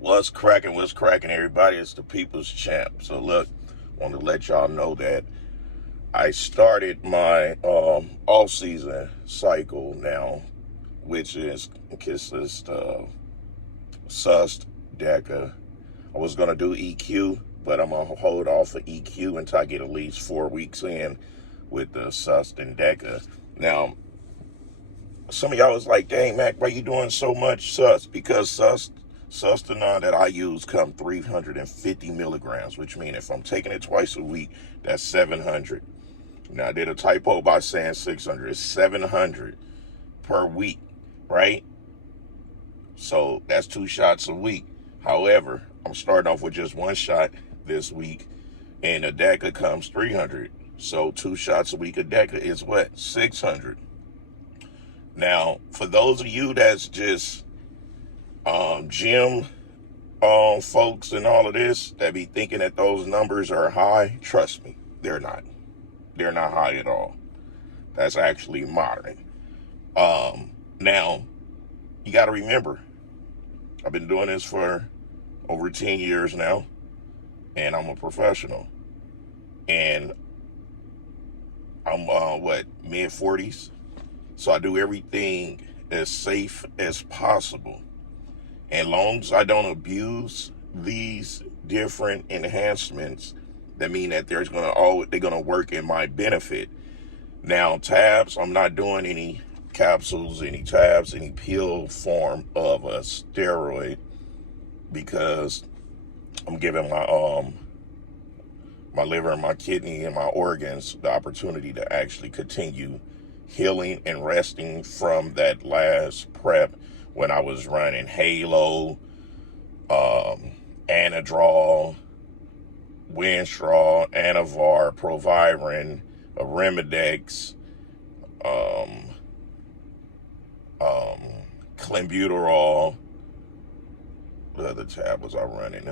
What's cracking, everybody? It's the People's Champ. So look, I want to let y'all know that I started my off-season cycle now, which is consists of SUST, DECA. I was gonna do EQ, but I'm gonna hold off for EQ until I get at least 4 weeks in with the SUST and DECA. Now, some of y'all was like, dang, Mac, why you doing so much SUST? Because Sustanon that I use come 350 milligrams, which means if I'm taking it twice a week, that's 700. Now, I did a typo by saying 600. It's 700 per week, right? So that's 2 shots a week. However, I'm starting off with just 1 shot this week, and a DECA comes 300. So 2 shots a week, a DECA is what? 600. Now, for those of you that's just gym folks and all of this that be thinking that those numbers are high, trust me, they're not. They're not high at all. That's actually moderate. Now, you got to remember, I've been doing this for over 10 years now, and I'm a professional. And I'm, mid 40s. So I do everything as safe as possible. And long as I don't abuse these different enhancements, that mean that they're gonna work in my benefit. Now, tabs, I'm not doing any capsules, any tabs, any pill form of a steroid, because I'm giving my liver and my kidney and my organs the opportunity to actually continue healing and resting from that last prep when I was running Halo, Anadrol, Winstrol, Anavar, Proviron, Arimidex, Clenbuterol. The other tab was I running?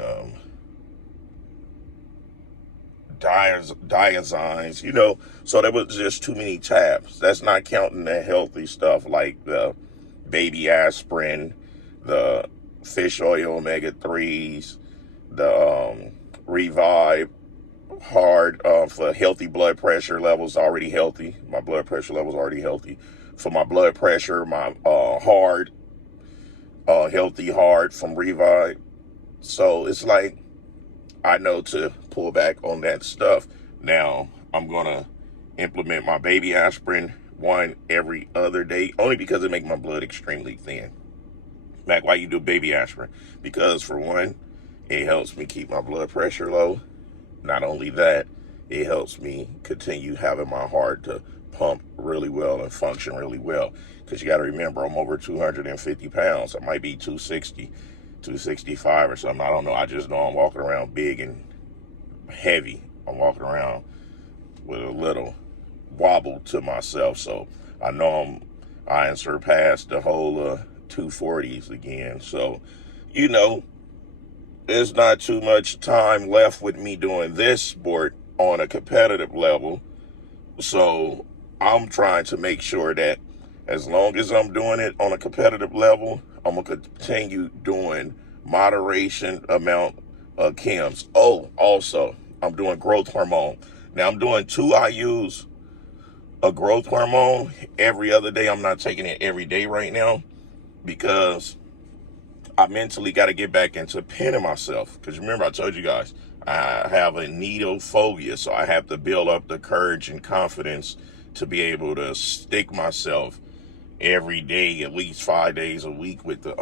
Diazines, so there was just too many tabs. That's not counting the healthy stuff like the baby aspirin, the fish oil omega-3s, the Revive hard for healthy blood pressure levels, already healthy. My blood pressure levels already healthy. For my blood pressure, my hard, healthy hard from Revive. So it's like, I know to pull back on that stuff. Now, I'm going to implement my baby aspirin one every other day, only because it makes my blood extremely thin. Mac, why you do baby aspirin? Because for one, it helps me keep my blood pressure low. Not only that, it helps me continue having my heart to pump really well and function really well. Because you got to remember, I'm over 250 pounds. I might be 260. 265 or something. I don't know. I just know I'm walking around big and heavy. I'm walking around with a little wobble to myself. So I know I surpassed the whole 240s again. So, there's not too much time left with me doing this sport on a competitive level. So I'm trying to make sure that as long as I'm doing it on a competitive level, I'm going to continue doing moderation amount of chems. Oh, also, I'm doing growth hormone. Now, I'm doing 2 IUs of growth hormone every other day. I'm not taking it every day right now because I mentally got to get back into pinning myself. Because remember, I told you guys, I have a needle phobia, so I have to build up the courage and confidence to be able to stick myself every day, at least 5 days a week with the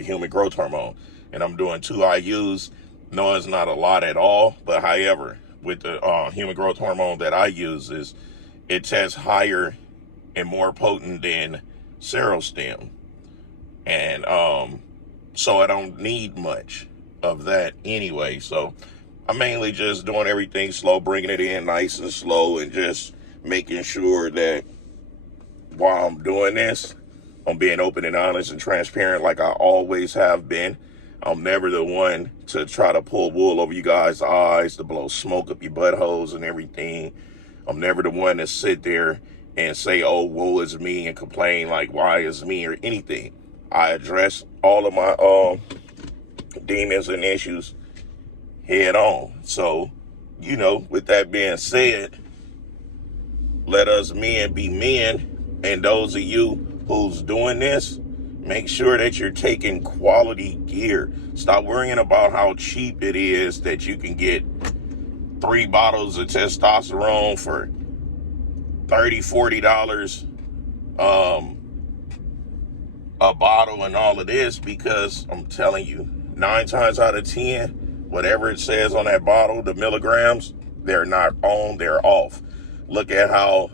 human growth hormone. And I'm doing 2 IUs. No, it's not a lot at all, but however, with the human growth hormone that I use, it tests higher and more potent than Serostim. And so I don't need much of that anyway. So I'm mainly just doing everything slow, bringing it in nice and slow, and just making sure that while I'm doing this, I'm being open and honest and transparent like I always have been. I'm never the one to try to pull wool over you guys' eyes, to blow smoke up your buttholes and everything. I'm never the one to sit there and say, oh, woe is me, and complain like, why is me, or anything. I address all of my demons and issues head on. So, with that being said, let us men be men. And those of you who's doing this, make sure that you're taking quality gear. Stop worrying about how cheap it is that you can get 3 bottles of testosterone for $30, $40 a bottle and all of this, because I'm telling you, 9 times out of 10, whatever it says on that bottle, the milligrams, they're not on, they're off. Look at how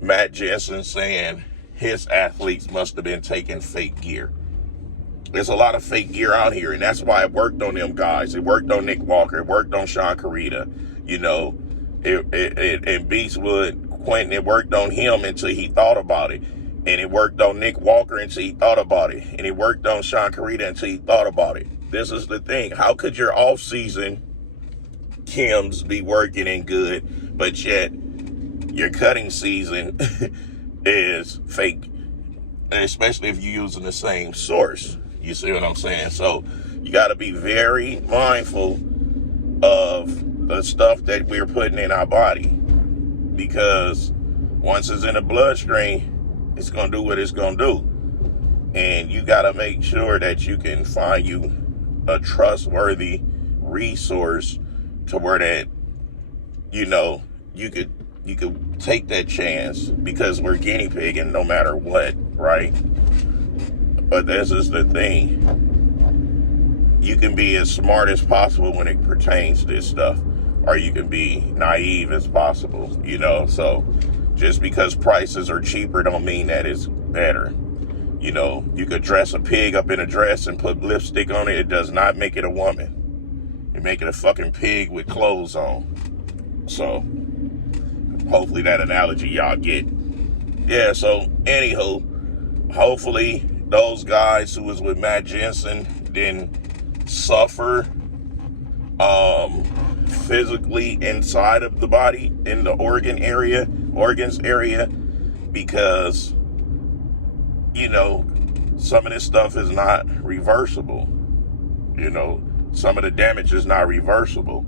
Matt Jensen saying his athletes must have been taking fake gear. There's a lot of fake gear out here, and that's why it worked on them guys. It worked on Nick Walker. It worked on Sean Carita. And Beastwood, Quentin, it worked on him until he thought about it. And it worked on Nick Walker until he thought about it. And it worked on Sean Carita until he thought about it. This is the thing. How could your off-season chems be working and good, but yet your cutting season is fake? Especially if you're using the same source. You see what I'm saying? So you got to be very mindful of the stuff that we're putting in our body, because once it's in the bloodstream, it's going to do what it's going to do. And you got to make sure that you can find you a trustworthy resource to where that, you could take that chance, because we're guinea pigging no matter what, right? But this is the thing. You can be as smart as possible when it pertains to this stuff, or you can be naive as possible, So just because prices are cheaper don't mean that it's better. You could dress a pig up in a dress and put lipstick on it. It does not make it a woman. You make it a fucking pig with clothes on. So hopefully that analogy y'all get. Yeah, so anywho, hopefully those guys who was with Matt Jensen didn't suffer physically inside of the body, in the organs area, because some of this stuff is not reversible. Some of the damage is not reversible.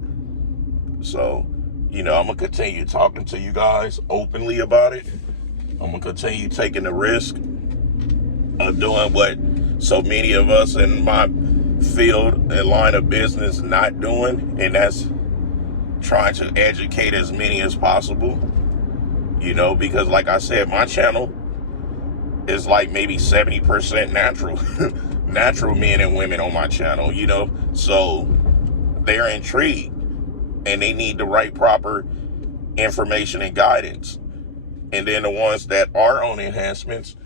So I'm gonna continue talking to you guys openly about it. I'm gonna continue taking the risk of doing what so many of us in my field and line of business not doing, and that's trying to educate as many as possible. Because like I said, my channel is like maybe 70% natural men and women on my channel, so they're intrigued and they need the right proper information and guidance. And then the ones that are on enhancements,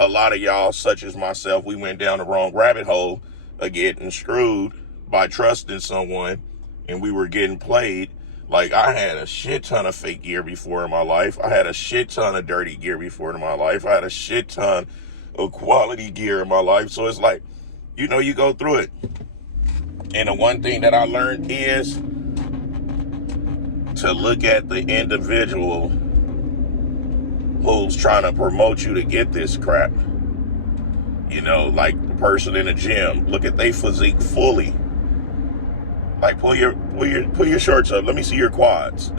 a lot of y'all, such as myself, we went down the wrong rabbit hole of getting screwed by trusting someone, and we were getting played. Like, I had a shit ton of fake gear before in my life. I had a shit ton of dirty gear before in my life. I had a shit ton of quality gear in my life. So it's like, you go through it. And the one thing that I learned is to look at the individual who's trying to promote you to get this crap. Like the person in the gym, look at their physique fully. Like, pull your shorts up. Let me see your quads.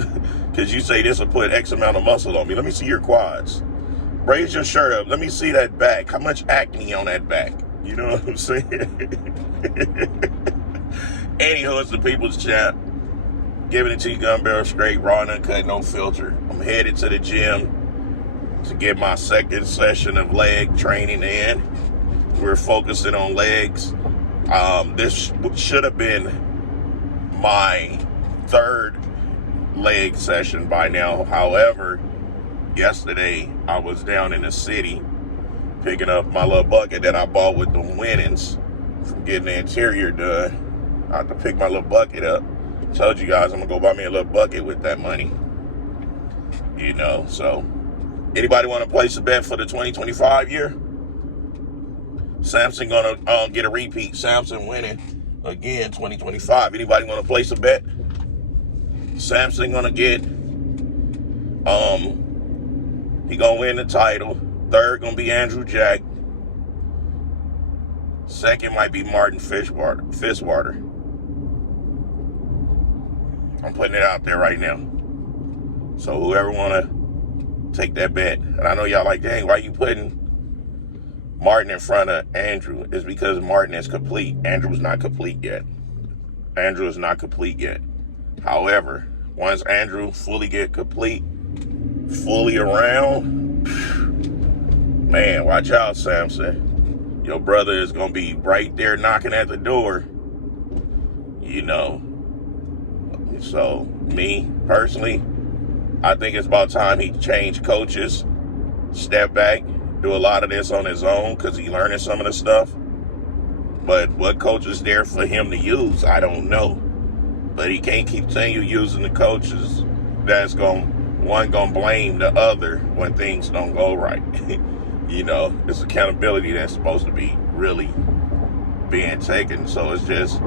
Because you say this will put X amount of muscle on me. Let me see your quads. Raise your shirt up. Let me see that back. How much acne on that back? You know what I'm saying? Anywho, it's the People's Champ. Giving it to you gun barrel straight, raw and uncut, no filter. I'm headed to the gym to get my second session of leg training in. We're focusing on legs. This should have been my third leg session by now. However, yesterday I was down in the city picking up my little bucket that I bought with the winnings from getting the interior done. I had to pick my little bucket up. Told you guys I'm gonna go buy me a little bucket with that money. So anybody want to place a bet for the 2025 year? Samson gonna get a repeat. Samson winning again 2025. Anybody want to place a bet? Samson gonna get he gonna win the title. Third gonna be Andrew Jack. Second might be Martin Fitzwater. I'm putting it out there right now. So whoever want to take that bet, and I know y'all like, dang, why you putting Martin in front of Andrew? It's because Martin is complete. Andrew is not complete yet. Andrew is not complete yet. However, once Andrew fully get complete, fully around, man, watch out, Samson. Your brother is going to be right there knocking at the door, you know. So, me, personally, I think it's about time he changed coaches, step back, do a lot of this on his own because he's learning some of the stuff. But what coach is there for him to use, I don't know. But he can't continue using the coaches that's one gonna blame the other when things don't go right. You know, it's accountability that's supposed to be really being taken. So it's just,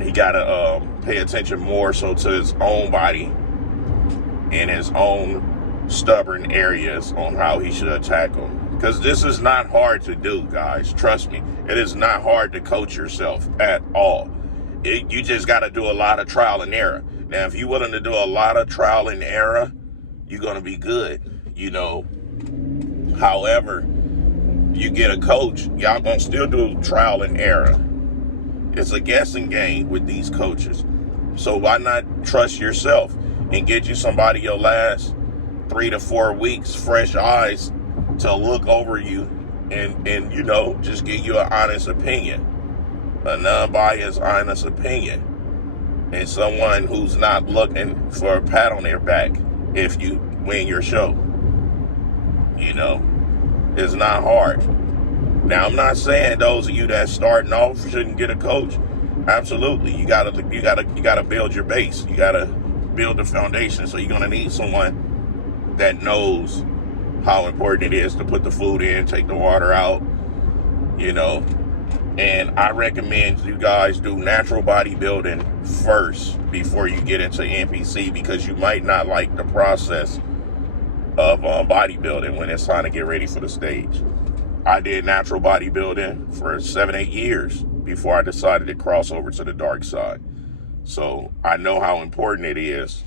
he gotta pay attention more so to his own body and his own stubborn areas on how he should attack them. Because this is not hard to do, guys. Trust me. It is not hard to coach yourself at all. You just got to do a lot of trial and error. Now, if you're willing to do a lot of trial and error, you're going to be good, you know. However, you get a coach, y'all going to still do trial and error. It's a guessing game with these coaches. So why not trust yourself and get you somebody your last 3 to 4 weeks, fresh eyes, to look over you and you know, just give you an honest opinion, a non-biased honest opinion, and someone who's not looking for a pat on their back if you win your show. You know, it's not hard. Now, I'm not saying those of you that's starting off shouldn't get a coach. Absolutely, you gotta build your base. You gotta build the foundation. So you're gonna need someone that knows how important it is to put the food in, take the water out, you know. And I recommend you guys do natural bodybuilding first before you get into NPC, because you might not like the process of bodybuilding when it's time to get ready for the stage. I did natural bodybuilding for 7-8 years before I decided to cross over to the dark side. So I know how important it is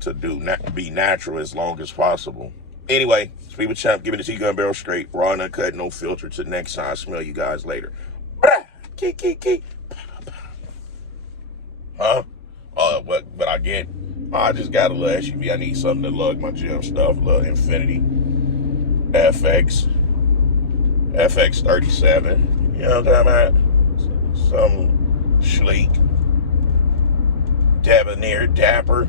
to be natural as long as possible. Anyway, Speed with Champ, giving it to you gun barrel straight, raw and uncut, no filter. Till next time, smell you guys later. Huh? But I just got a little SUV. I need something to lug my gym stuff, little Infinity FX 37. You know what I'm talking about? Some sleek, dapper.